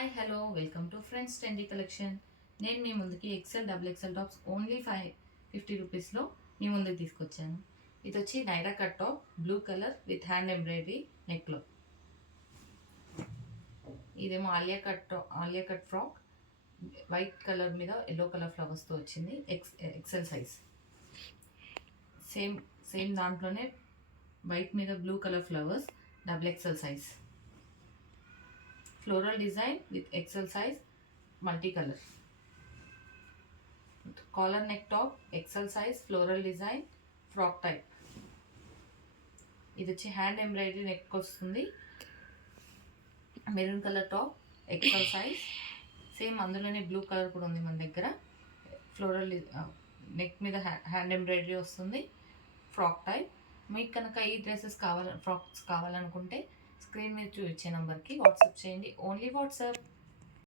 Hi hello welcome to friends trendy collection. నేను మీ ముందుకి XL double XL tops only 550 రూపీస్లో మీ ముందుకు తీసుకొచ్చాను. ఇది వచ్చి Naira cut top blue colour with hand embroidery నెక్లో. ఇదేమో Alia cut frock white colour మీద ఎల్లో కలర్ ఫ్లవర్స్తో వచ్చింది. XL size. సేమ్ దాంట్లోనే వైట్ మీద blue colour flowers double XL size. Floral design with XL size multicolor. Collar neck top XL size floral design frock type. ఇది వచ్చి hand embroidery neck వస్తుంది. Maroon colour top XL size. Same అందులోనే blue colour కూడా ఉంది మన దగ్గర. Floral neck మీద hand embroidery వస్తుంది. Frock type. మీకు కనుక ఈ డ్రెస్సెస్ ఫ్రాక్స్ కావాలనుకుంటే స్క్రీన్ మీద చూపించే నెంబర్కి వాట్సాప్ చేయండి. Only WhatsApp.